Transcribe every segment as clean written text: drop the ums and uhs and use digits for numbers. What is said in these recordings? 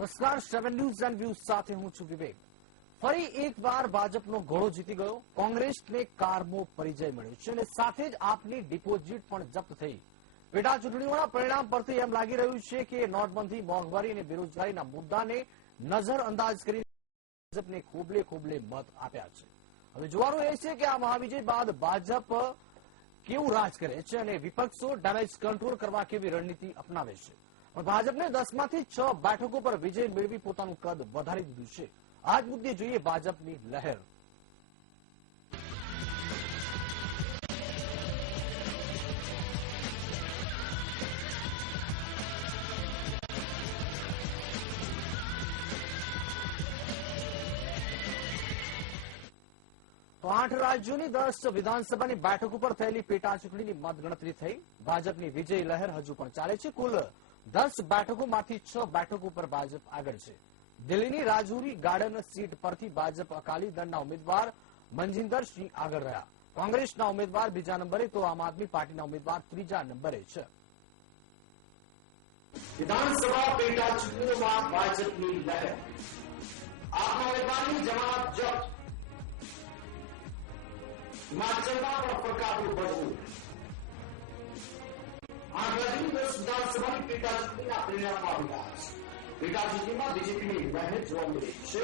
નમસ્કાર 7 news and views સાથે હું છું વિવેક। ફરી એકવાર ભાજપનો ઘોડો જીતી ગયો। કોંગ્રેસને કારમો પરિચય મળ્યો છે અને સાથે જ આપની ડિપોઝિટ પણ જપ્ત થઈ। પેટા ચૂંટણીઓના પરિણામ પરથી એમ લાગી રહ્યું છે કે નોટબંધી, મોંઘવારી અને બેરોજગારીના મુદ્દાને નજરઅંદાજ કરી ભાજપને ખોબલે ખોબલે મત આપ્યા છે। હવે જોવાનું એ છે કે આ મહાવિજય બાદ ભાજપ કેવું રાજ કરે છે અને વિપક્ષો ડેમેજ કંટ્રોલ કરવા કેવી રણનીતિ અપનાવે છે। ભાજપને 10માંથી 6 બેઠકો પર વિજય મેળવી પોતાનું કદ વધારી દીધું છે। આજ મુદ્દે જોઈએ ભાજપની લહેર। 8 રાજ્યોની 10 વિધાનસભાની બેઠકો પર થયેલી પેટા ચૂંટણીની મતગણતરી થઈ। ભાજપની વિજય લહેર હજુ પણ ચાલે છે। કુલ 10 બેઠકોમાંથી 6 બેઠકો પર ભાજપ આગળ છે। દિલ્હીની રાજૌરી ગાર્ડન સીટ પરથી ભાજપ અકાલી દળના ઉમેદવાર મનજિંદર સિંહ આગળ રહ્યા। કોંગ્રેસના ઉમેદવાર બીજા નંબરે તો આમ આદમી પાર્ટીના ઉમેદવાર ત્રીજા નંબરે છે। વિધાનસભા પેટા ચૂંટણીઓમાં ભાજપની લહેર, આપના ઉમેદવારની જમાનત જપ્ત, હિમાચલમાં પણ ફરકાનું બળવું। 8 રાજ્યોની 10 વિધાનસભાની પેટા ચૂંટણીના પરિણામો આવી રહ્યા છે। પેટા ચૂંટણીમાં બીજેપીની મહેનત જોવા મળી રહી છે।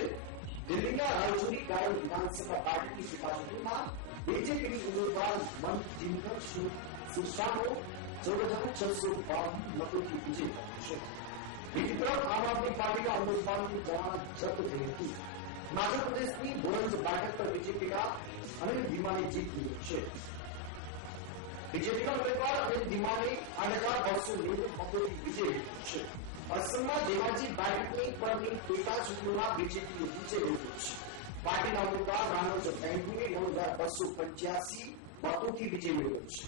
દિલ્હીના રાજૌરી ગાર્ડન વિધાનસભા બેઠકની પેટા ચૂંટણીમાં બીજેપીની ઉમેદવાર મનજિંદર સિંહ સિરસાનો 14,652 મતોથી વિજય મેળવ્યો છે। બીજી તરફ આમ આદમી પાર્ટીના ઉમેદવારની જમાનત જપ્ત થઈ હતી। હિમાચલ પ્રદેશની ભોરંજ બેઠક પર બીજેપીના અનિલ ધીમાની જીત મેળવી છે। બીજેપીના ઉમેદવાર અનિલ ધીમાને 8,290 મતોથી વિજય મેળવ્યો છે। અસમમાં ધેમાજી બેઠકની પરની પેટા ચૂંટણીમાં બીજેપીએ વિજય મેળવ્યો છે। પાર્ટીના ઉમેદવાર રાનોજ બેંગુએ 9,285 મતોથી વિજય મેળવ્યો છે।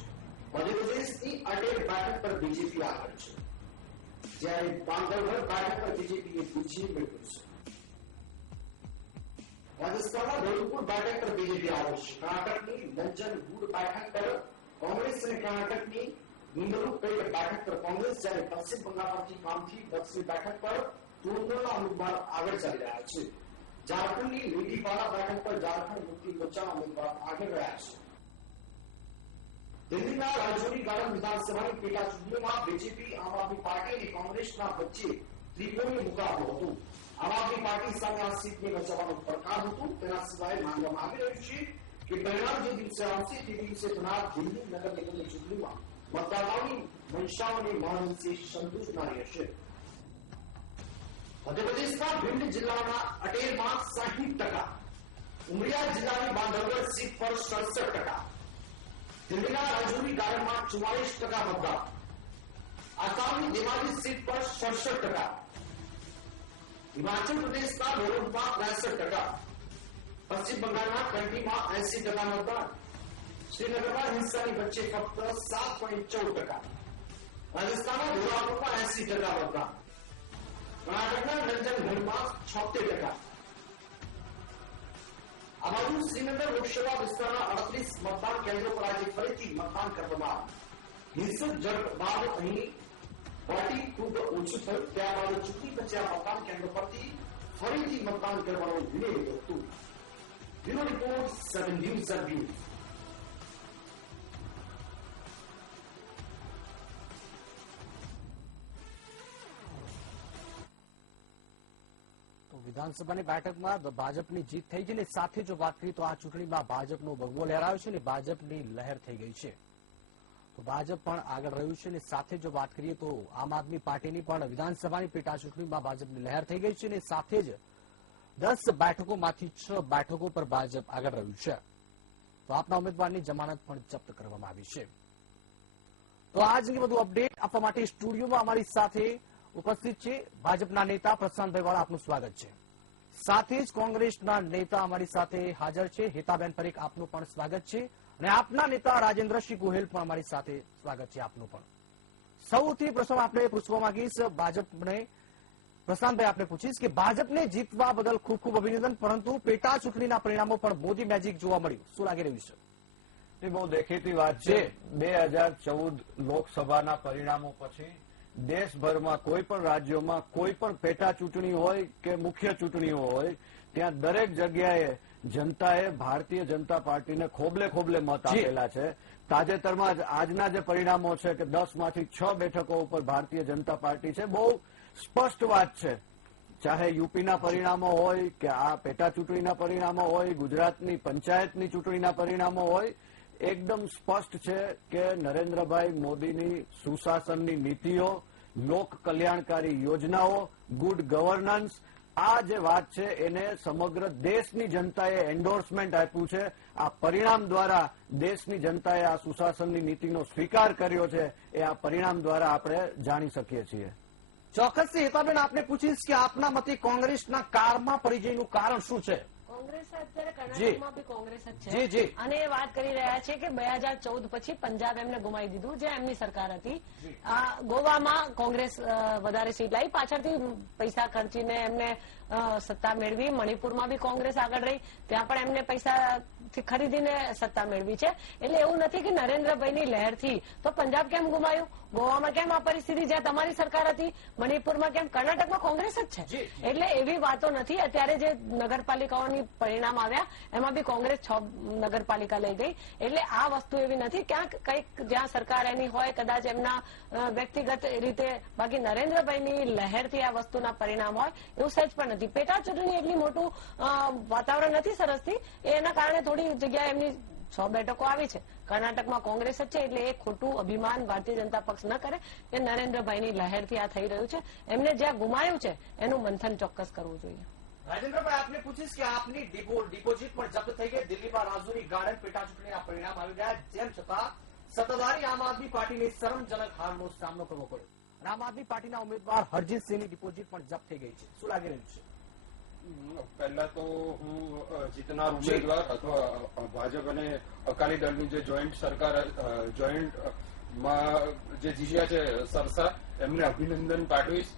મધ્યપ્રદેશની અટેર બેઠક પર બીજેપી આગળ છે, જ્યારે બાંધવગઢ બેઠક પર બીજેપીએ વિજય મેળવ્યો છે। રાજસ્થાનના ધોલપુર બેઠક પર બીજેપી આગળ છે। કર્ણાટકની નંજનગુડ બેઠક પર કોંગ્રેસ અને કર્ણાટકની ગુંદલુપેટ બેઠક પર કોંગ્રેસ, જ્યારે પશ્ચિમ બંગાળ પરથી કામથી દક્ષિણ બેઠક પર તૃણમૂલના ઉમેદવાર આગળ ચાલી રહ્યા છે। ઝારખંડની લીડીપાડા બેઠક પર ઝારખંડ મુક્તિ મોરચાના ઉમેદવાર આગળ રહ્યા છે। દિલ્હીના રાજૌરી ગાર્ડન વિધાનસભાની પેટા ચૂંટણીમાં બીજેપી, આમ આદમી પાર્ટી અને કોંગ્રેસના વચ્ચે ત્રિકોણીય મુકાબલો હતો। આમ આદમી પાર્ટી સામે આ સીટને બચાવવાનો પડકાર હતો। તેના સિવાય માનવામાં આવી રહ્યું છે કે પરિણામ જે દિવસે આવશે તે દિવસે થનાર દિલ્હી નગર નિગમની ચૂંટણીમાં મતદાતાઓની મંશાઓને મહદઅંશે સંતોષનારી હશે। મધ્યપ્રદેશના ભિંડ જિલ્લાના અટેરમાં 60%, ઉમરિયા જિલ્લાની બાંધવગઢ સીટ પર 67%, દિલ્હીના રાજૌરી ગાર્ડનમાં 44% મતદાન, આસામની ધેમાજી સીટ પર 67%, હિમાચલ પ્રદેશના ભોરંજમાં 63%, પશ્ચિમ બંગાળના કંટીમાં 80% મતદાન, શ્રીનગરમાં હિંસાની વચ્ચે ફક્ત 7.14%, રાજસ્થાનના ધોલાપુરમાં 80% મતદાન, કર્ણાટકના નંજનગઢમાં 76%। આ બાજુ શ્રીનગર લોકસભા વિસ્તારના 38 મતદાન કેન્દ્રો પર આજે ફરીથી મતદાન કરવામાં આવ્યું। હિંસક ઝડપ બાદ અહીં વોટિંગ ખૂબ ઓછું થયું। ત્યારબાદ ચૂંટણી પંચે આ મતદાન કેન્દ્રો પરથી ફરીથી મતદાન કરવાનો નિર્ણય લીધો હતો। Bureau report 7 news and views. વિધાનસભાની બેઠકમાં ભાજપની જીત થઈ છે અને સાથે જો વાત કરીએ તો આ ચૂંટણીમાં ભાજપનો ભગવો લહેરાયો છે અને ભાજપની લહેર થઈ ગઈ છે। તો ભાજપ પણ આગળ રહ્યું છે અને સાથે જો વાત કરીએ તો આમ આદમી પાર્ટીની પણ વિધાનસભાની પેટા ચૂંટણીમાં ભાજપની લહેર થઈ ગઈ છે અને સાથે જ 10 બેઠકોમાંથી 6 બેઠકો પર ભાજપ આગળ રહ્યું છે। તો આપના ઉમેદવારની જમાનત પણ જપ્ત કરવામાં આવી છે। તો આજની વધુ અપડેટ આપવા માટે સ્ટુડિયોમાં અમારી સાથે ઉપસ્થિત છે ભાજપના નેતા પ્રશાંતભાઈ વાળા, આપનું સ્વાગત છે। સાથે જ કોંગ્રેસના નેતા અમારી સાથે હાજર છે હેતાબેન પરીખ, આપનું પણ સ્વાગત છે અને આપના નેતા રાજેન્દ્રસિંહ ગોહિલ પણ અમારી સાથે સ્વાગત છે, આપનું પણ। સૌથી પ્રથમ આપણે પૂછવા માંગીશ ભાજપને, પ્રશાંતભાઈ આપણે પૂછીશ કે ભાજપને જીતવા બદલ ખૂબ ખૂબ અભિનંદન, પરંતુ પેટા ચૂંટણીના પરિણામો પણ મોદી મેજિક જોવા મળ્યું, શું લાગી રહ્યું છે? બહુ દેખીતી વાત છે। 2014 લોકસભાના પરિણામો પછી દેશભરમાં કોઈ પણ રાજ્યોમાં કોઈ પણ પેટા ચૂંટણી હોય કે મુખ્ય ચૂંટણીઓ હોય ત્યાં દરેક જગ્યાએ જનતાએ ભારતીય જનતા પાર્ટીને ખોબલે ખોબલે મત આપેલા છે. તાજેતરમાં જ આજના જે પરિણામો છે કે 10માંથી 6 બેઠકો ઉપર ભારતીય જનતા પાર્ટી છે. બહુ સ્પષ્ટ વાત છે. ચાહે યુપીના પરિણામો હોય કે આ પેટા ચૂંટણીના પરિણામો હોય, ગુજરાતની પંચાયતની ચૂંટણીના પરિણામો હોય, એકદમ સ્પષ્ટ છે કે નરેન્દ્રભાઈ મોદીની સુશાસનની નીતિઓ, લોક કલ્યાણકારી યોજનાઓ, ગુડ ગવર્નન્સ, આ જે વાત છે એને સમગ્ર દેશની જનતાએ એન્ડોર્સમેન્ટ આપ્યું છે. આ પરિણામ દ્વારા દેશની જનતાએ આ સુશાસનની નીતિનો સ્વીકાર કર્યો છે. એ આ પરિણામ દ્વારા આપણે જાણી શકીએ છીએ. ચોક્કસથી હેતાબેન, આપને પૂછીશ કે આપના મતે કોંગ્રેસના કારમાં પડી જવાનું કારણ શું છે? કોંગ્રેસ અત્યારે કર્ણાટકમાં બી કોંગ્રેસ જ છે અને એ વાત કરી રહ્યા છે કે 2014 પછી પંજાબ એમને ગુમાવી દીધું, જે એમની સરકાર હતી. ગોવામાં કોંગ્રેસ વધારે સીટ લાવી, પાછળથી પૈસા ખર્ચીને એમને સત્તા મેળવી. મણિપુરમાં બી કોંગ્રેસ આગળ રહી, ત્યાં પણ એમને પૈસા ખરીદીને સત્તા મેળવી છે. એટલે એવું નથી કે નરેન્દ્રભાઈની લહેરથી તો પંજાબ કેમ ગુમાયું, ગોવામાં કેમ આ પરિસ્થિતિ જ્યાં તમારી સરકાર હતી, મણિપુરમાં કેમ, કર્ણાટકમાં કોંગ્રેસ જ છે. એટલે એવી વાતો નથી. અત્યારે જે નગરપાલિકાઓની પરિણામ આવ્યા એમાં બી કોંગ્રેસ 6 નગરપાલિકા લઈ ગઈ. એટલે આ વસ્તુ એવી નથી. ક્યાંક કંઈક જ્યાં સરકાર એની હોય કદાચ એમના વ્યક્તિગત રીતે, બાકી નરેન્દ્રભાઈની લહેરથી આ વસ્તુના પરિણામ હોય એવું સહેજ પણ નથી. પેટા ચૂંટણી એટલી મોટું વાતાવરણ નથી સરસથી, એના કારણે થોડી જગ્યાએ એમની 6 બેઠકો આવી છે. કર્ણાટકમાં કોંગ્રેસ જ છે. એટલે એ ખોટું અભિમાન ભારતીય જનતા પક્ષ ન કરે કે નરેન્દ્રભાઈની લહેરથી આ થઈ રહ્યું છે. એમને જ્યાં ગુમાયું છે એનું મંથન ચોક્કસ કરવું જોઈએ. રાજેન્દ્રભાઈ, આપને પૂછીશ કે આપની ડિપોઝિટ પણ જપ્ત થઈ ગઈ. દિલ્હીમાં રાજુરી ગાર્ડન પેટા ચૂંટણીના પરિણામ આવી ગયા. જેમ છતાં સત્તાધારી આમ આદમી પાર્ટીને શરમજનક હારનો સામનો કરવો પડ્યો. આમ આદમી પાર્ટીના ઉમેદવાર હરજીતસિંહની ડિપોઝિટ પણ જપ્ત થઈ ગઈ છે. શું લાગી રહ્યું છે? પહેલા તો હું જીતનાર ઉમેદવાર અથવા ભાજપ અને અકાલી દળની જે જોઈન્ટ સરકાર જોઈન્ટમાં જે જીત્યા છે સરસા, એમને અભિનંદન પાઠવીશ.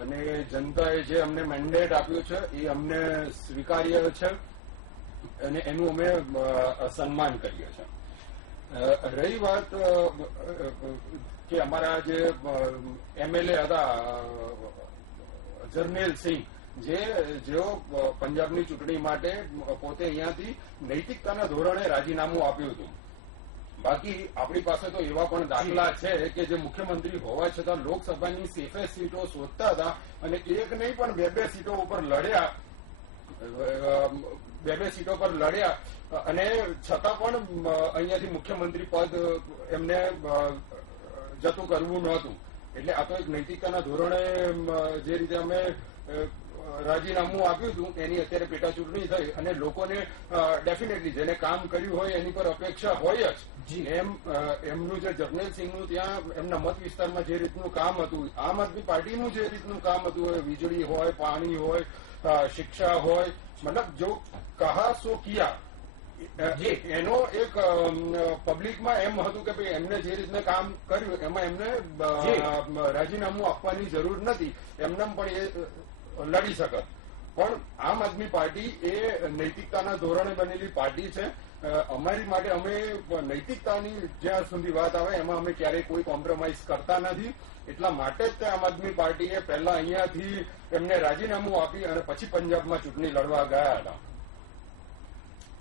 અને જનતાએ જે અમને મેન્ડેટ આપ્યું છે એ અમને સ્વીકાર્ય છે અને એનું અમે સન્માન કરીએ છીએ. રહી વાત કે અમારા જે એમએલએ હતા જરનેલસિંહ, જેઓ પંજાબની ચૂંટણી માટે પોતે અહીંયાથી નૈતિકતાના ધોરણે રાજીનામું આપ્યું હતું. બાકી આપણી પાસે તો એવા પણ દાખલા છે કે જે મુખ્યમંત્રી હોવા છતાં લોકસભાની સેફેસ્ટ સીટો શોધતા હતા અને એક નહીં પણ 2 સીટો ઉપર લડ્યા, 2 સીટો પર લડ્યા અને છતાં પણ અહીંયાથી મુખ્યમંત્રી પદ એમને જતું કરવું નહોતું. એટલે આ તો એક નૈતિકતાના ધોરણે જે રીતે અમે રાજીનામું આપ્યું હતું એની અત્યારે પેટા ચૂંટણી થઈ અને લોકોને ડેફિનેટલી જેને કામ કર્યું હોય એની પર અપેક્ષા હોય જ. એમનું જે જરનેલસિંહનું ત્યાં એમના મત વિસ્તારમાં જે રીતનું કામ હતું, આમ આદમી પાર્ટીનું જે રીતનું કામ હતું, વીજળી હોય, પાણી હોય, શિક્ષા હોય, મતલબ જો કહા સો કિયા, એનો એક પબ્લિકમાં એમ હતું કે ભાઈ એમને જે રીતના કામ કર્યું એમાં એમને રાજીનામું આપવાની જરૂર નથી, એમને પણ એ લડી શકત. પણ આમ આદમી પાર્ટી એ નૈતિકતાના ધોરણે બનેલી પાર્ટી છે. અમારી માટે અમે નૈતિકતાની જ્યાં સુધી વાત આવે એમાં અમે ક્યારેય કોઈ કોમ્પ્રોમાઇઝ કરતા નથી. એટલા માટે જ આમ આદમી પાર્ટીએ પહેલા અહીંયાથી એમને રાજીનામું આપી અને પછી પંજાબમાં ચૂંટણી લડવા ગયા હતા.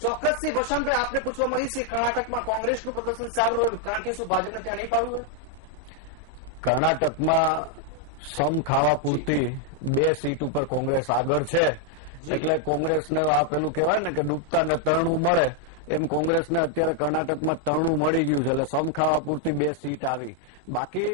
ચોક્કસથી વસંતભાઈ, આપને પૂછવા માંગીશ કે કર્ણાટકમાં કોંગ્રેસનું પ્રદર્શન સારું રહ્યું, કારણ કે શું ભાજપને ત્યાં નહીં પાડવું? કર્ણાટકમાં સમ ખાવા પૂરતી 2 સીટ ઉપર કોંગ્રેસ આગળ છે. એટલે કોંગ્રેસને આ પેલું કહેવાય ને કે ડૂબતાને તરણું મળે, એમ કોંગ્રેસને અત્યારે કર્ણાટકમાં તરણું મળી ગયું છે. એટલે સમ ખાવા પૂરતી 2 સીટ આવી. બાકી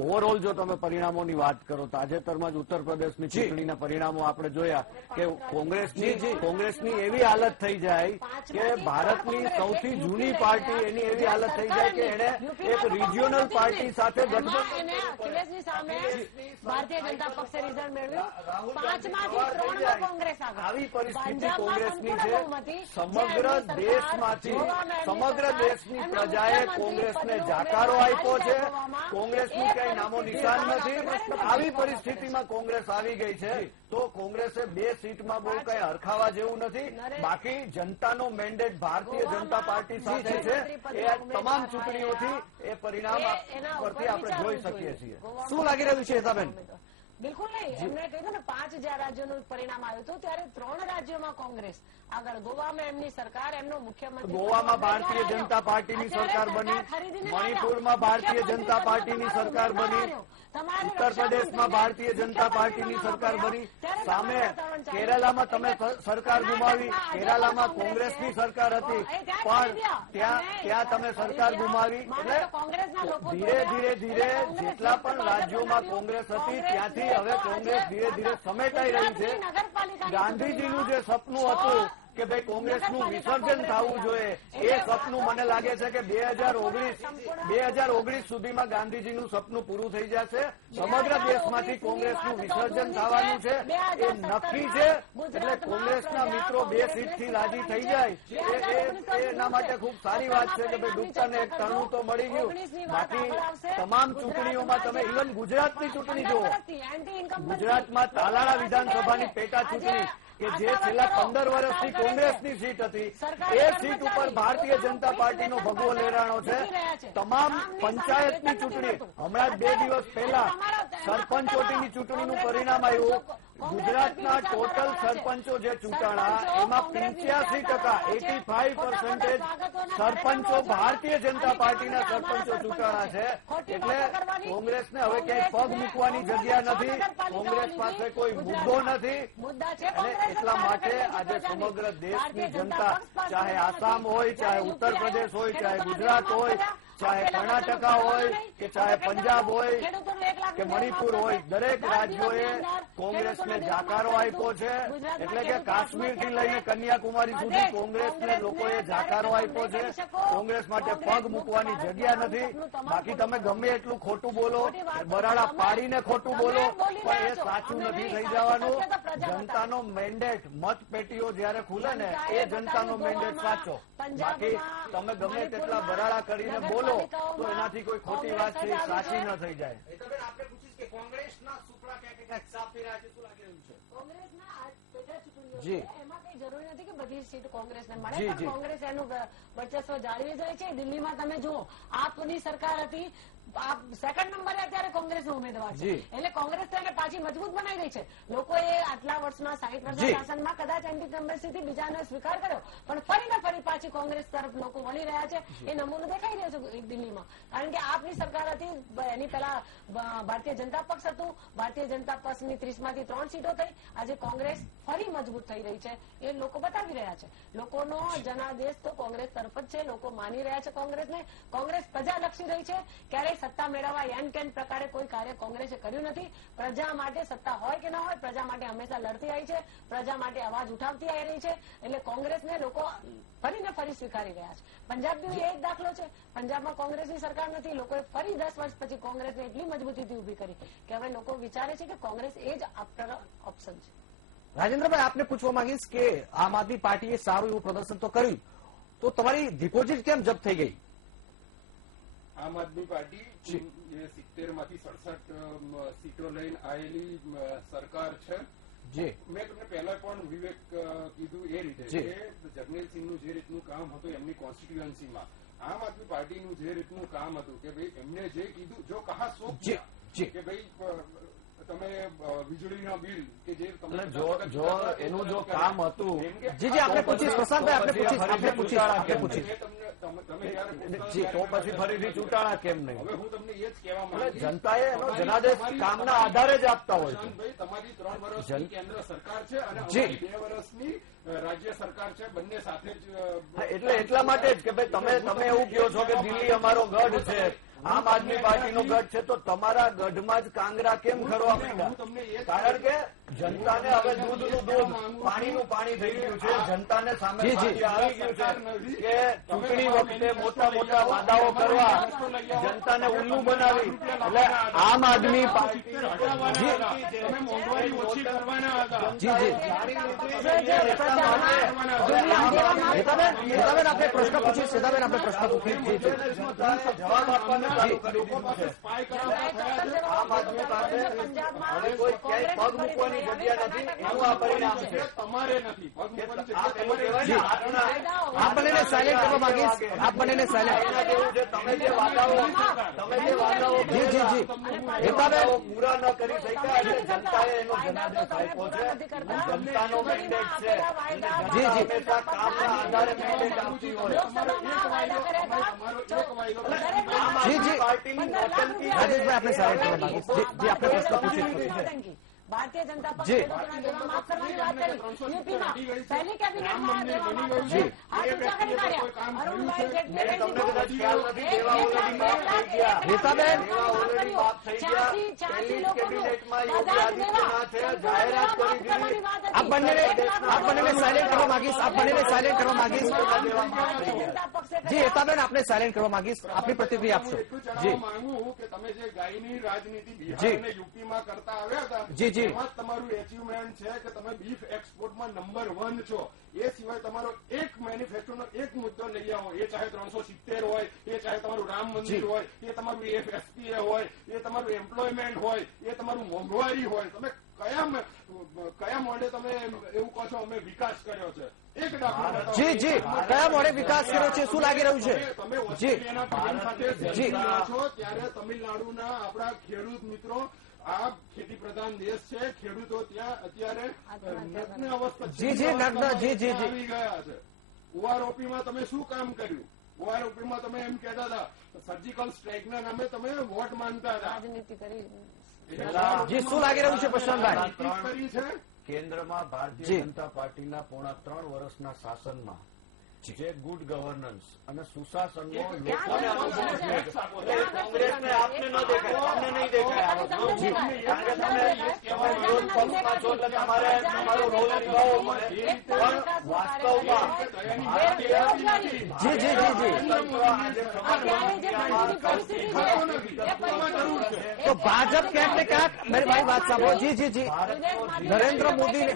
ઓવરઓલ જો તમે પરિણામોની વાત કરો, તાજેતરમાં જ ઉત્તર પ્રદેશની ચૂંટણીના પરિણામો આપણે જોયા કે કોંગ્રેસની એવી હાલત થઈ જાય કે ભારતની સૌથી જૂની પાર્ટી એની એવી હાલત થઈ જાય કે એને એક રિજિયોનલ પાર્ટી સાથે અખિલેશની સામે ભારતીય જનતા પક્ષે રિઝલ્ટ મેળવ્યું. 5માંથી 3 કોંગ્રેસ આગળ. આવી પરિસ્થિતિ કોંગ્રેસની છે. સમગ્ર દેશમાંથી સમગ્ર દેશની પ્રજાએ કોંગ્રેસને જાકારો આપ્યો છે. કોંગ્રેસનું કઈ નામો નિશાન નથી. આવી પરિસ્થિતિમાં કોંગ્રેસ આવી ગઈ છે તો કોંગ્રેસે 2 સીટમાં બહુ કઈ હરખાવા જેવું નથી. બાકી જનતાનો મેન્ડેટ ભારતીય જનતા પાર્ટી સાથે છે. એ તમામ ચૂંટણીઓથી એ પરિણામ પરથી આપણે જોઈ શકીએ છીએ. શું લાગી રહ્યું છે હેતાબેન? બિલકુલ નહીં. એમને કહ્યું ને 5 જ્યાં રાજ્યોનું પરિણામ આવ્યું હતું ત્યારે 3 રાજ્યોમાં કોંગ્રેસ આગળ. ગોવામાં એમની સરકાર, એમનો મુખ્યમંત્રી, ગોવામાં ભારતીય જનતા પાર્ટીની સરકાર બની, મણિપુરમાં ભારતીય જનતા પાર્ટીની સરકાર બની, ઉત્તર પ્રદેશમાં ભારતીય જનતા પાર્ટીની સરકાર બની. સામે કેરાલામાં તમે સરકાર ગુમાવી. કેરાલામાં કોંગ્રેસની સરકાર હતી પણ ત્યાં તમે સરકાર ગુમાવી. એટલે ધીરે ધીરે જેટલા પણ રાજ્યોમાં કોંગ્રેસ હતી ત્યાંથી હવે કોંગ્રેસ ધીરે ધીરે સમેટાઈ રહી છે. ગાંધીજીનું જે સપનું હતું કે ભાઈ કોંગ્રેસનું વિસર્જન થવું જોઈએ એ સપનું મને લાગે છે કે 2019 સુધીમાં ગાંધીજીનું સપનું પૂરું થઈ જશે. સમગ્ર દેશમાંથી કોંગ્રેસનું વિસર્જન થવાનું છે એ નક્કી છે. એટલે કોંગ્રેસના મિત્રો 2 સીટથી રાજી થઈ જાય એના માટે ખૂબ સારી વાત છે કે ભાઈ ડૂબતાને એક તરણું તો મળી ગયું. બાકી તમામ ચૂંટણીઓમાં તમે ઇવન ગુજરાતની ચૂંટણી જુઓ. ગુજરાતમાં તાલાળા વિધાનસભાની પેટા ચૂંટણી કે જે છેલ્લા 15 વર્ષથી કોંગ્રેસની સીટ હતી એ સીટ ઉપર ભારતીય જનતા પાર્ટીનો ભગવો લહેરાણો છે. તમામ પંચાયતની ચૂંટણી હમણાં 2 દિવસ પહેલા સરપંચ ચોટીની ચૂંટણીનું પરિણામ આવ્યું. ગુજરાતના ટોટલ સરપંચો જે ચૂંટાણા એમાં 85% સરપંચો ભારતીય જનતા પાર્ટીના સરપંચો ચૂંટાણા છે. એટલે કોંગ્રેસને હવે ક્યાંય પગ મૂકવાની જગ્યા નથી. કોંગ્રેસ પાસે કોઈ મુદ્દો નથી. અને એટલા માટે આજે સમગ્ર દેશની જનતા, ચાહે આસામ હોય, ચાહે ઉત્તર પ્રદેશ હોય, ચાહે ગુજરાત હોય, ચાહે કર્ણાટકા હોય કે ચાહે પંજાબ હોય કે મણિપુર હોય, દરેક રાજ્યોએ કોંગ્રેસને જાકારો આપ્યો છે. એટલે કે કાશ્મીરથી લઈને કન્યાકુમારી સુધી કોંગ્રેસને લોકોએ જાકારો આપ્યો છે. કોંગ્રેસ માટે પગ મૂકવાની જગ્યા નથી. બાકી તમે ગમે એટલું ખોટું બોલો, બરાડા પાડીને ખોટું બોલો, પણ એ સાચું નથી થઈ જવાનું. જનતાનો મેન્ડેટ, મતપેટીઓ જયારે ખુલે ને એ જનતાનો મેન્ડેટ સાચો. બાકી તમે ગમે તેટલા બરાડા કરીને બોલો તો એનાથી કોઈ ખોટી વાત છે સાચી ન થઈ જાય. આપણે પૂછીશ કે કોંગ્રેસના સુપડા ક્યાંક સાફ થઈ રહ્યા છે, શું લાગી રહ્યું છે? કોંગ્રેસના આ પેટા ચૂંટણીઓ એમાં કઈ જરૂરી નથી કે બધી સીટ કોંગ્રેસને મળે, પણ કોંગ્રેસ એનું વર્ચસ્વ જાળવી જાય છે. દિલ્હીમાં તમે જુઓ, આપની સરકાર હતી, આપ 2nd નંબરે અત્યારે કોંગ્રેસનો ઉમેદવાર છે. એટલે કોંગ્રેસ તેને પાછી મજબૂત બનાવી રહી છે. લોકોએ આટલા વર્ષમાં 60 વર્ષના શાસનમાં કદાચ એન્ટી બીજાને સ્વીકાર કર્યો, પણ ફરી પાછી કોંગ્રેસ તરફ લોકો વળી રહ્યા છે. એ નમૂનો દેખાઈ રહ્યો છે દિલ્હીમાં. કારણ કે આપની સરકાર હતી, એની પહેલા ભારતીય જનતા પક્ષ હતું. ભારતીય જનતા પક્ષની 30માંથી 3 સીટો થઈ. આજે કોંગ્રેસ ફરી મજબૂત થઈ રહી છે. એ લોકો બતાવી રહ્યા છે. લોકોનો જનાદેશ તો કોંગ્રેસ તરફ જ છે. લોકો માની રહ્યા છે કોંગ્રેસને. કોંગ્રેસ પ્રજાલક્ષી રહી છે. ક્યારેય સત્તા મેળવવા એન કેન પ્રકારે કોઈ કાર્ય કોંગ્રેસે કર્યું નથી. પ્રજા માટે સત્તા હોય કે ન હોય, પ્રજા માટે હંમેશા લડતી આવી છે. પ્રજા માટે અવાજ ઉઠાવતી આવી રહી છે. એટલે કોંગ્રેસને લોકો ફરી સ્વીકારી રહ્યા છે. પંજાબનો એ એક દાખલો છે. પંજાબમાં કોંગ્રેસની સરકાર નથી. લોકોએ ફરી 10 વર્ષ પછી કોંગ્રેસને એટલી મજબૂતીથી ઉભી કરી કે હવે લોકો વિચારે છે કે કોંગ્રેસ એ જ આફ્ટર ઓપ્શન છે. રાજેન્દ્રભાઈ, આપને પૂછવા માંગીશ કે આમ આદમી પાર્ટીએ સારું એવું પ્રદર્શન તો કર્યું, તો તમારી ડિપોઝિટ કેમ જપ્ત થઈ ગઈ? આમ આદમી પાર્ટી 70માંથી 67 સીટો લઈને આવેલી સરકાર છે. મેં તમને પહેલા પણ વિવેક કીધું એ રીતે કે જગમેલસિંહનું જે રીતનું કામ હતું એમની કોન્સ્ટિટ્યુઅન્સીમાં, આમ આદમી પાર્ટીનું જે રીતનું કામ હતું કે ભાઈ એમને જે કીધું, જો કહા સો કે ભાઈ તમે વીજળીના બિલ કે જે જો એનું જો કામ હતું, આપણે પૂછીશ પ્રશાંતભાઈ, આપણે પૂછીશ તો પછી ફરીથી ચૂંટાણા કેમ નહીં? હવે હું તમને એ જ કહેવા માંગુ, જનતાએ એનો જનાદેશ કામના આધારે જ આપતા હોય છે. તમારી 3 વર્ષની કેન્દ્ર સરકાર છે અને 2 વર્ષની રાજ્ય સરકાર છે, બંને સાથે જ. એટલે એટલા માટે જ કે ભાઈ તમે એવું કહો છો કે દિલ્હી અમારો ગઢ છે, આમ આદમી પાર્ટીનો ગઢ છે, તો તમારા ગઢમાં જ કાંગરા કેમ ખરવા માંડ્યા? જનતાને હવે દૂધનું દૂધ પાણીનું પાણી થઈ ગયું છે. જનતાને સામે જી, જી. આવી ગયું છે કે ચૂંટણી વખતે મોટા મોટા વાદાઓ કરવા જનતાને ઉલ્લુ બનાવી એટલે આમ આદમી પાર્ટી તમે મોંઘવારી ઓછી કરવાના હતા. જી જી હેતાબેન આપણે પ્રશ્ન પૂછી હેતાબેન આપણે પ્રશ્ન પૂછી જી જી જવાબ આપવાને ચાલુ કરી દીધું છે. સ્પાય કરવા આમ આદમી પાસે હવે કોઈ ક્યાંય પગ મૂકવાની જગ્યા નથી. એનું આ પરિણામ છે. તમારે નથી પગ મૂકવાની આ જગ્યા પેલું કહેવાય ને, હાથના આપ બંનેને સાયલેન્ટ કરવા માંગીશ આપ બંનેને સાયલેન્ટ એના જેવું છે. તમે જે વાદાઓ જી જી જી હેતાબેન પૂરા ન કરી શક્યા છે, જનતાએ એનો જનાદેશ આપ્યો છે. જનતાનો મેન્ડેટ છે. જી, જી. હંમેશા કામના આધારે મેન્ડેટ આપતી હોય. જી, જી. પાર્ટીની નોટંકી રાજેશભાઈ આપણે સાયલેન્ટ કરવા માંગીશ જી આપણે પ્રશ્ન પૂછી ભારતીય જનતા પક્ષ જી. ખેડૂતોના દેવા માફ કરવાની વાત કરી યુપીમાં પહેલી કેબિનેટમાં દેવા માફ કરી જી. આ ઊંચા કરી કાઢ્યા અરુણભાઈ જેટલે તમને કદાચ ખ્યાલ નથી, દેવા ઓલરેડી માફ થઈ ગયા. હેતાબેન. દેવા ઓલરેડી માફ થઈ ગયા. પહેલી જ કેબિનેટમાં યોગી આદિત્યનાથે જાહેરાત કરી દીધી. આપ બંનેને સાયલેન્ટ કરવા માંગીશ આપ બંનેને સાયલેન્ટ કરવા માંગીશ જી હેતાબેન આપણે સાયલેન્ટ કરવા માંગીશ આપની પ્રતિક્રિયા આપશો એટલું જી જણાવવા માંગુ કે તમે જે ગાયની રાજનીતિ જી. બિહાર અને યુપીમાં કરતા આવ્યા હતા જી, જી. એમાં જ તમારું એચિવમેન્ટ છે કે તમે બીફ એક્સપોર્ટમાં નંબર 1 છો. એ સિવાય તમારો એક મેન્યુફેક્ચરનો એક મુદ્દો લઈ આવો, એ ચાહે 370 હોય, એ ચાહે તમારું રામ મંદિર જી. હોય, એ તમારું એફએસપીએ હોય, એ તમારું એમ્પ્લોયમેન્ટ હોય, એ તમારું મોંઘવારી હોય, તમે કયા મોડે તમે એવું કહો છો અમે વિકાસ કર્યો છે? એક દાખલો બતાવો. જી જી કયા મોડે વિકાસ કર્યો છે શું લાગી રહ્યું છે તમે જી ઓસ્ટ્રેલિયાના પીએમ સાથે જી. રહ્યા છો ત્યારે તમિલનાડુના આપણા ખેડૂત મિત્રો, આ ખેતી પ્રધાન દેશ છે, ખેડૂતો ત્યાં અત્યારે નગ્ન અવસ્થા જી, જી, નગ્ન, જી, જી, જી. આવી ગયા છે. ઓઆરઓપીમાં તમે શું કામ કર્યું? ઓઆરઓપીમાં તમે એમ કહેતા હતા સર્જિકલ સ્ટ્રાઇકના નામે તમે વોટ માંગતા હતા. રાજનીતિ કરી જી શું લાગી રહ્યું છે પ્રશાંતભાઈ નીતિ કરી છે. કેન્દ્રમાં ભારતીય જી. જનતા પાર્ટીના પોણા 3 વર્ષના શાસનમાં જે ગુડ ગવર્નન્સ અને સુશાસનનો લોકોને અનુભવ છે. એટલે એ કોંગ્રેસને આપને ન દેખાય, તમને નહીં દેખાય આ વસ્તુ. જી. કારણ કે તમે વિરોધ પક્ષમાં છો એટલે તમારે તમારો રોલ નિભાવવો પડે. પણ વાસ્તવમાં ભારતીય જી જી જી જી તંત્ર આજે અત્યારે જે સમાજમાં પરિસ્થિતિ છે, એ પરિસ્થિતિ તો ભાજપ ક્યાંક ને ક્યાંક મેરી ભાઈ વાત સાંભળો જી જી જી નરેન્દ્ર મોદીને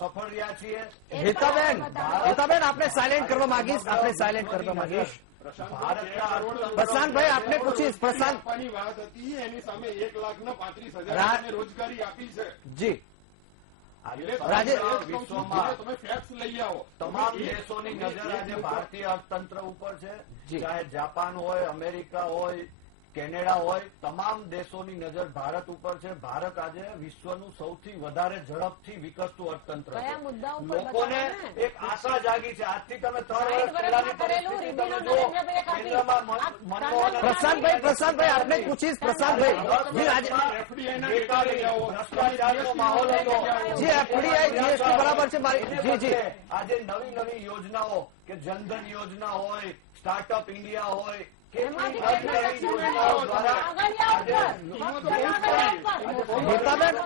સફળ રહ્યા છીએ. હેતાબેન આપણે સાયલેન્ટ કરવા માંગીશ આપણે સાયલેન્ટ કરવા માંગીશ પ્રશાંતભાઈ આપને પૂછીશ પ્રશાંત આપવાની વાત હતી, એની સામે 1,35,000 રા- લોકોને રોજગારી આપી છે. જી આજે રાજે- સમગ્ર વિશ્વમાં તમે ફેક્સ લઈ આવો. તમામ દેશોની નજર આજે ભારતીય અર્થતંત્ર ઉપર છે. જી. ચાહે જાપાન હોય, અમેરિકા હોય, કેનેડા હોય, તમામ દેશોની નજર ભારત ઉપર છે. ભારત આજે વિશ્વનું સૌથી વધારે ઝડપથી વિકસતું અર્થતંત્ર કયા છે. મુદ્દા ઉપર લોકોને બતાવો ને? એક આશા જાગી છે. આજથી તમે 3 વર્ષ 60 પહેલાની વર્ષમાં કરેલું પરિસ્થિતિ રીબીનો તમે જુઓ. નરેન્દ્રભાઈએ કાઢી. કેન્દ્રમાં મનમોહન પ્રશાંતભાઈ આપને પૂછીશ પ્રશાંતભાઈ જી આજે બેકારી, ભ્રષ્ટાચારનો માહોલ હતો. જી એફડીઆઈ જીએસટી બરાબર છે મારી જી જી આજે નવી નવી યોજનાઓ કે જનધન યોજના હોય, સ્ટાર્ટઅપ ઇન્ડિયા હોય, કેટલી એમાંથી નવી નવી યોજનાઓ દ્વારા હેતાબેન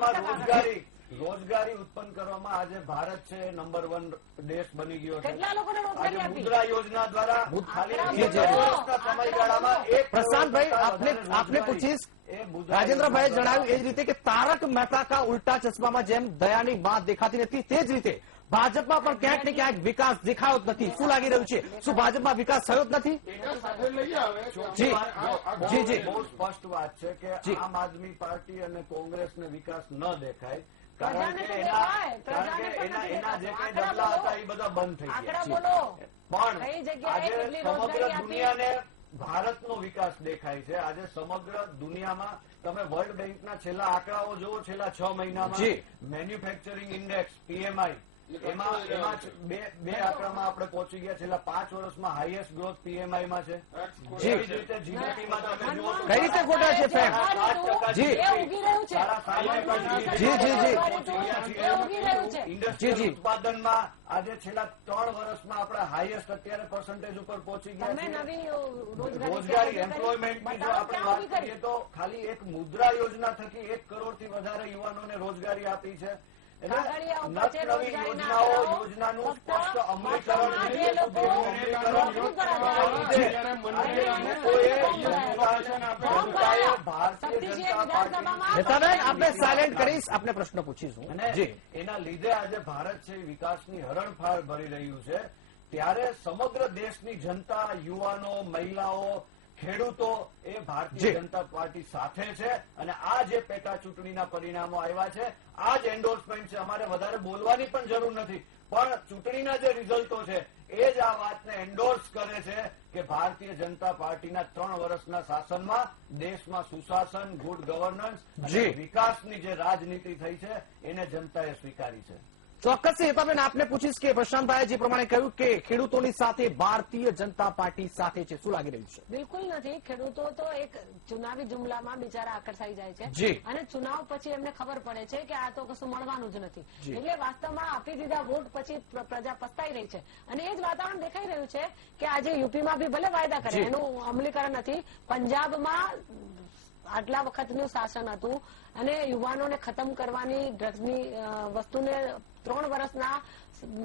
રોજગારી ઉત્પન્ન કરવામાં આજે ભારત છે નંબર 1 દેશ બની ગયો છે. કેટલા લોકોને રોજગારી આજે આપી? મુદ્રા યોજના દ્વારા ખાલી જી, જી. 10 વર્ષના સમયગાળામાં 1 પ્રશાંતભાઈ કરોડ આપને વધારે આપને રોજગારી. પૂછીશ એ મુદ્રા રાજેન્દ્રભાઈએ યોજના જણાવ્યું એ જ રીતે કે તારક મહેતા કા ઉલ્ટા ચશ્મામાં જેમ દયાની વાત દેખાતી નથી તે જ રીતે ભાજપમાં પણ ક્યાંક ને ક્યાંક વિકાસ દેખાયો જ નથી શું લાગી રહ્યું છે શું ભાજપમાં વિકાસ થયો જ નથી એના સાથે લઈ આવે કે જી. આ- જી, જી. બહુ સ્પષ્ટ વાત છે કે જી. આમ આદમી પાર્ટી અને કોંગ્રેસને વિકાસ ન દેખાય કારણ પ્રજાને કે તો એના દેખાય. પ્રજાને પણ એના નથી એના જે દેખાતું. કઈ આંકડા ડગલા બોલો. હતા એ બધા બંધ થઈ આંકડા ગયા બોલો. પણ કઈ જગ્યાએ આજે કેટલી સમગ્ર રોજગારી આપી? દુનિયાને ભારતનો વિકાસ દેખાય છે. આજે સમગ્ર દુનિયામાં તમે વર્લ્ડ બેંકના છેલ્લા આંકડાઓ જુઓ છેલ્લા 6 મહિનામાં જી. મેન્યુફેક્ચરિંગ ઇન્ડેક્સ PMI એમાં બે આંકડામાં આપણે પહોંચી ગયા. છેલ્લા 5 વર્ષમાં હાઈએસ્ટ ગ્રોથ પીએમઆઈમાં છે. એવી જ રીતે જીડીપીમાં તમે જુઓ કઈ રીતે ખોટા છે સાહેબ? જી. એ ઉગી રહ્યું છે. ઇન્ડસ્ટ્રીયલ ઉત્પાદનમાં આજે છેલ્લા 3 વર્ષમાં આપણે હાઈએસ્ટ અત્યારે પર્સન્ટેજ ઉપર પહોંચી ગયા તમે છીએ. નવી રોજગારી એમ્પ્લોયમેન્ટની જો આપણે વાત કરીએ તો ખાલી એક મુદ્રા યોજના થકી 1 કરોડથી વધારે યુવાનોને રોજગારી આપી છે. નવી યોજનાનું સ્પષ્ટ નેતાબેન આપણે સાયલેન્ટ કરીશ, આપને પ્રશ્ન પૂછીશું. જી. એના લીધે આજે ભારત છે વિકાસની હરણફાળ ભરી રહ્યું છે. ત્યારે સમગ્ર દેશની જનતા, યુવાનો, મહિલાઓ, ખેડૂતો એ ભારતીય જનતા પાર્ટી સાથે છે અને આ જે પેટા ચૂંટણીના પરિણામો આવ્યા છે આ જ એન્ડોર્સમેન્ટ છે. અમારે વધારે બોલવાની પણ જરૂર નથી, પણ ચૂંટણીના જે રિઝલ્ટો છે એ જ આ વાતને એન્ડોર્સ કરે છે કે ભારતીય જનતા પાર્ટીના 3 વર્ષના શાસનમાં દેશમાં સુશાસન, ગુડ ગવર્નન્સ અને વિકાસની જે રાજનીતિ થઈ છે એને જનતાએ સ્વીકારી છે. ચોક્કસ નેતાબેન આપને પૂછીશ કે પ્રશાંતભાઈએ જે પ્રમાણે કહ્યું કે ખેડૂતોની સાથે ભારતીય જનતા પાર્ટી સાથે છે, શું લાગી રહ્યું છે? બિલકુલ નથી. ખેડૂતો તો એક ચુનાવી જુમલામાં બિચારા આકર્ષાઈ જાય છે જી. અને ચુનાવ પછી એમને ખબર પડે છે કે આ તો કશું મળવાનું જ નથી. એટલે વાસ્તવમાં આપી દીધા વોટ પછી પ્રજા પસ્તાઈ રહી છે અને એ જ વાતાવરણ દેખાઈ રહ્યું છે કે આજે યુપીમાં બી ભલે વાયદા કરે, એનું અમલીકરણ નથી. પંજાબમાં આટલા વખતનું શાસન હતું અને યુવાનોને ખતમ કરવાની ડ્રગ્સની વસ્તુને 3 વર્ષના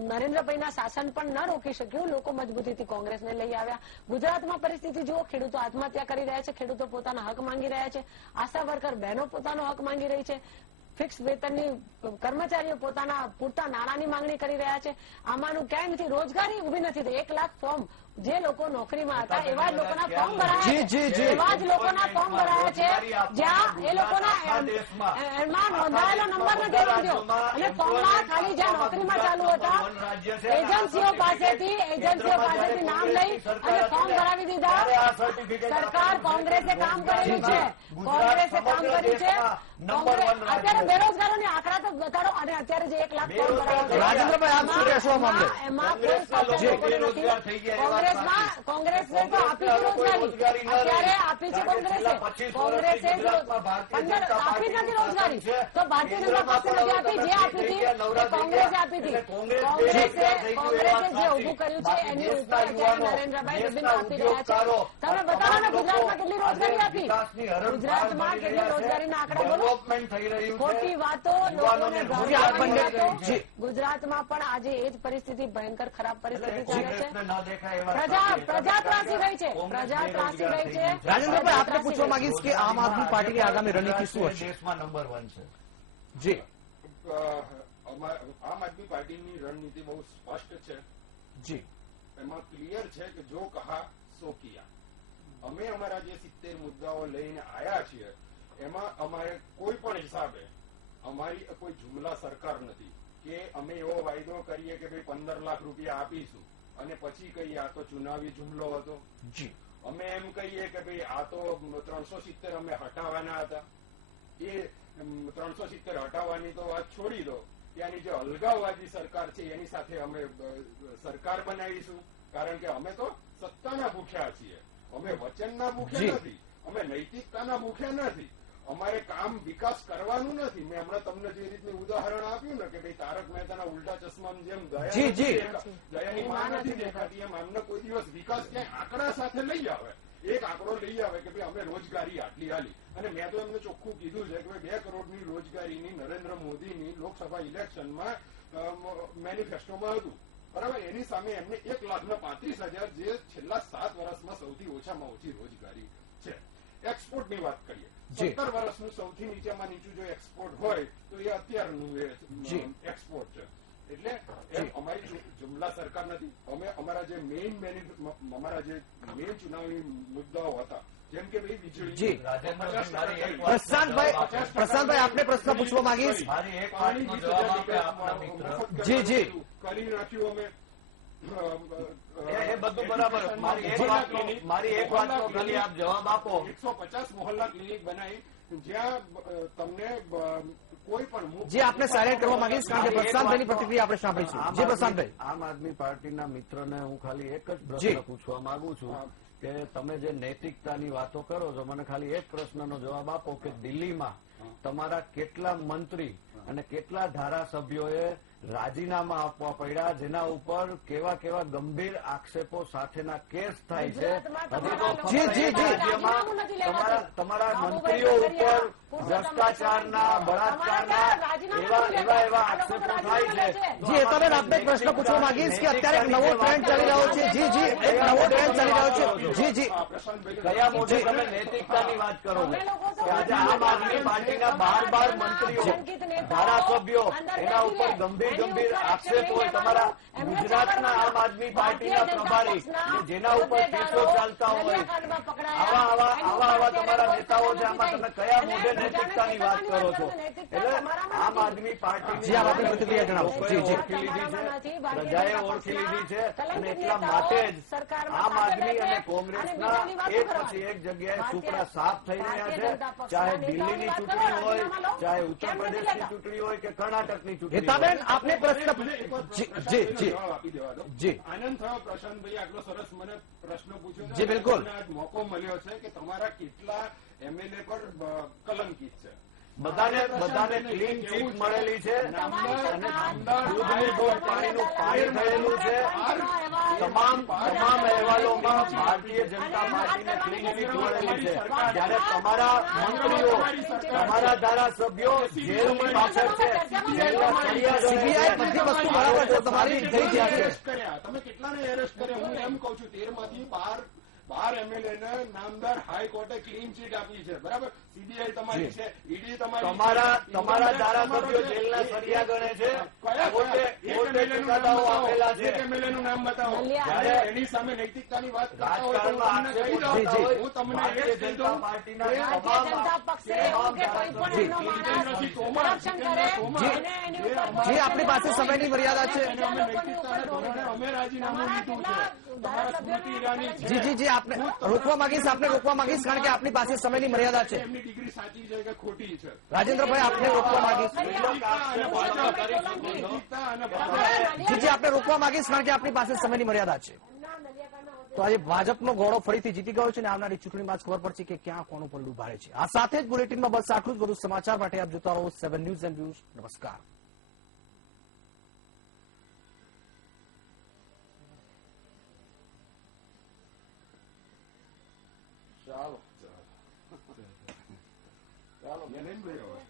નરેન્દ્રભાઈના શાસન પણ ન રોકી શક્યું. લોકો મજબૂતીથી કોંગ્રેસને લઈ આવ્યા. ગુજરાતમાં પરિસ્થિતિ જુઓ, ખેડૂતો આત્મહત્યા કરી રહ્યા છે, ખેડૂતો પોતાના હક માંગી રહ્યા છે, આશા વર્કર બહેનો પોતાનો હક માંગી રહી છે, ફિક્સ વેતનની કર્મચારીઓ પોતાના પૂરતા નાણાંની માંગણી કરી રહ્યા છે. આમાંનું ક્યાંય નથી. રોજગારી ઉભી નથી થઈ. 1 લાખ ફોર્મ જે લોકો નોકરીમાં હતા એવા જ લોકોના ફોર્મ ભરાયા છે. એવા જ લોકોના ફોર્મ ભરાયા છે જ્યાં એ લોકોના એમાં નોંધાયેલો નંબર નથી નોંધ્યો અને ફોર્મમાં ખાલી જ્યાં નોકરીમાં ચાલુ હતા એજન્સીઓ પાસેથી નામ લઈ અને ફોર્મ ભરાવી દીધા. સરકાર કોંગ્રેસે કામ કરેલું છે. કોંગ્રેસે કામ કર્યું છે. અત્યારે બેરોજગારોની આંકડા તો બતાડો અને અત્યારે જે 1 લાખ ફોર્મ ભરાયા રાજેન્દ્રભાઈ આપ શું કહેશો આ મામલે? એમાં કોઈ નથી. કોંગ્રેસે તો આપી છે રોજગારી. અત્યારે આપી છે કોંગ્રેસે આપી નથી રોજગારી. તો ભારતીય જનતા પાર્ટી નથી આપી. જે આપી હતી એ કોંગ્રેસે આપી હતી. કોંગ્રેસે જે ઉભું કર્યું છે એની ઉપર અત્યારે નરેન્દ્રભાઈ વિભિન્ન આપી રહ્યા છે. તમે બતાવો ને ગુજરાતમાં કેટલી રોજગારી આપી. ગુજરાતમાં કેટલી રોજગારીના આંકડા બોલો. ખોટી વાતો લોકોને ગુજરાતમાં પણ આજે એ જ પરિસ્થિતિ, ભયંકર ખરાબ પરિસ્થિતિ ચાલે છે. પ્રજા ત્રાસી રહી છે. પ્રજા ત્રાસી રહી છે. રાજેન્દ્રભાઈ આપને પૂછવા માંગીશ કે આમ આદમી પાર્ટીની આગામી રણનીતિ શું હશે? દેશમાં નંબર 1 છે. જી. આમ આદમી પાર્ટીની રણનીતિ બહુ સ્પષ્ટ છે. જી. એમાં ક્લિયર છે કે જો કહા સો કિયા. અમે અમારા જે 70 મુદ્દાઓ લઈને આવ્યા છીએ એમાં અમારે કોઈ પણ હિસાબે અમારી કોઈ જુમલા સરકાર નથી કે અમે એવો વાયદો કરીએ કે ભાઈ 15 લાખ રૂપિયા આપીશું અને પછી કહીએ આ તો ચુનાવી જુમલો હતો. અમે એમ કહીએ કે ભાઈ આ તો 370 અમે હટાવવાના હતા. એ 370 હટાવવાની તો વાત છોડી દો. ત્યાંની જે અલગાવવાદી સરકાર છે એની સાથે અમે સરકાર બનાવીશું. કારણ કે અમે તો સત્તાના ભૂખ્યા છીએ. અમે વચનના ભૂખ્યા નથી. અમે નૈતિકતાના ભૂખ્યા નથી. અમારે કામ વિકાસ કરવાનું નથી. મેં હમણાં તમને જે રીતનું ઉદાહરણ આપ્યું ને કે ભાઈ તારક મહેતાના ઉલટા ચશ્મામાં જેમ દયાની માં નથી દેખાતી એમ અમને કોઈ દિવસ વિકાસ ક્યાંય આંકડા સાથે લઈ આવે. એક આંકડો લઈ આવે કે ભાઈ અમે રોજગારી આટલી હાલી અને મેં તો એમને ચોખ્ખું કીધું છે કે ભાઈ 2 કરોડની રોજગારીની નરેન્દ્ર મોદીની લોકસભા ઇલેક્શનમાં મેનિફેસ્ટોમાં હતું. બરાબર. એની સામે એમને 1,35,000 જે છેલ્લા 7 વર્ષમાં સૌથી ઓછામાં ઓછી રોજગારી છે. એક્સપોર્ટની વાત કરીએ 17 વર્ષનું સૌથી નીચેમાં નીચું જો એક્સપોર્ટ હોય તો એ અત્યારનું એક્સપોર્ટ છે. એટલે અમારી જુમલા સરકાર નથી. અમે અમારા જે મેઇન ચુનાવી મુદ્દાઓ હતા જેમ કે ભાઈ વીજળી. પ્રશાંતભાઈ આપને પ્રશ્ન પૂછવા માંગીશ. જી જી કરી નાખ્યું અમે. એ બધું બરાબર. મારી એક વાતનો ખાલી આપ જવાબ આપો. 150 મોહલ્લા ક્લિનિક બનાવી જ્યાં તમને કોઈ પણ જે આપને સાયલેન્ટ કરવા માંગીશ કારણ કે પ્રશાંતભાઈની પ્રતિક્રિયા આપણે સાંભળીશું. જે પ્રશાંતભાઈ, આમ આદમી પાર્ટીના મિત્રને હું ખાલી એક જ જી. પ્રશ્ન પૂછવા માંગુ છું કે તમે જે નૈતિકતાની વાતો કરો છો, મને ખાલી એક પ્રશ્નનો જવાબ આપો કે દિલ્હીમાં તમારા કેટલા મંત્રી અને કેટલા ધારાસભ્યોએ રાજીનામા આપવા પડ્યા, જેના ઉપર કેવા કેવા ગંભીર આક્ષેપો સાથેના કેસ થાય છે. હજી તો ફક્ત જી, જી, એક જી. રાજ્યમાં તમારા મંત્રીઓ ઉપર ભ્રષ્ટાચારના, બળાત્કારના એવા આક્ષેપો થાય છે. જી હેતાબેન, આપને એક પ્રશ્ન પૂછવા માંગીશ કે અત્યારે એક નવો ટ્રેન્ડ ચાલી રહ્યો છે. જી જી, એક નવો ટ્રેન્ડ ચાલી રહ્યો છે. જી જી, કયા મોઢે તમે નૈતિકતાની વાત કરો છો કે આજે આમ આદમી પાર્ટીના 12 મંત્રીઓ, ધારાસભ્યો એના ઉપર ગંભીર આક્ષેપ હોય. તમારા ગુજરાતના આમ આદમી પાર્ટીના પ્રભારી કે જેના ઉપર કેસો ચાલતા હોય, આવા તમારા નેતાઓ છે. આમાં તમે કયા મોઢે નૈતિકતાની વાત કરો છો? એટલે આમ આદમી પાર્ટીની જી, આપ આપની પ્રતિક્રિયા જણાવો. જી જી, ઓળખી લીધી છે, પ્રજાએ ઓળખી લીધી છે અને એટલા માટે જ આમ આદમી અને કોંગ્રેસના એક પછી એક જગ્યાએ સુપડા સાફ થઈ રહ્યા છે. ચાહે દિલ્હીની ચૂંટણી હોય, ચાહે ઉત્તર પ્રદેશની ચૂંટણી હોય કે કર્ણાટકની ચૂંટણી હેતાબેન, હોય. આપને પ્રશ્ન જી જી જવાબ આપી દેવા દો. જી. આનંદ થયો પ્રશાંતભાઈ આટલો સરસ મને પ્રશ્ન પૂછ્યો છે. જી, બિલકુલ. મને આજ મોકો મળ્યો છે કે તમારા કેટલા એમએલએ પર કલંકિત છે. બધાને ક્લીન ચીટ મળેલી છે અને દૂધનું દૂધ, પાણીનું પાણી થયેલું છે. તમામ અહેવાલોમાં ભારતીય જનતા પાર્ટીને ક્લીન ચીટ મળેલી છે. જ્યારે તમારા મંત્રીઓ, તમારા ધારાસભ્યો જેલની પાછળ છે, જેલના સળિયા સીબીઆઈ બધી વસ્તુ બરાબર છે તમારી થઈ ગયા છે. એરેસ્ટ કર્યા, તમે કેટલાને એરેસ્ટ કર્યા? હું એમ કઉ છું 13 માંથી 12 એમએલએ ને નામદાર હાઈકોર્ટે ક્લીન ચીટ આપી છે. બરાબર, સીબીઆઈ તમારી છે, ઈડી તમારા ધારાસભ્યો જેલના સળિયા ગણે છે. કોર્ટે ચુકાદાઓ આપેલા છે. એક એમએલએ નું નામ બતાવો. મલ્યા. જ્યારે એની સામે નૈતિકતાની વાત કરતા હોય તો હું તમને કહી દઉં. જી, જી. હું તમને ભારતીય એક કહી જનતા દઉં. પાર્ટીના ભારતીય જનતા પક્ષે એવું કે કોઈ પણ એમનો માણસ કરપ્શન કરે અને એની ઉપર જી, આપણી પાસે સમયની મર્યાદા છે. અને અમે નૈતિકતાના ધોરણે અમે રાજીનામું લીધું છે. તમારા સ્મૃતિ ઈરાની છે. જી જી જી, આપને રોકવા માંગીશ કારણ કે આપની પાસે સમયની મર્યાદા છે. એમની ડિગ્રી સાચી છે કે ખોટી છે? રાજેન્દ્રભાઈ, આપને રોકવા માંગીશ. નૈતિકતા અને જી જી, આપને રોકવા માંગીશ કારણ કે આપની પાસે સમયની મર્યાદા છે. તો આજે ભાજપનો ગોળો ફરીથી જીતી ગયો છે અને આવનારી ચૂંટણીમાં જ ખબર પડશે કે ક્યાં કોનું પલ્લું ભારે છે. આ સાથે જ બુલેટિનમાં બસ આટલું જ. વધુ સમાચાર માટે આપ જોતા રહો 7 ન્યૂઝ એન્ડ વ્યૂઝ. નમસ્કાર. ચાલો ચાલો ચાલો, મેં નહીં ભાઈ હવે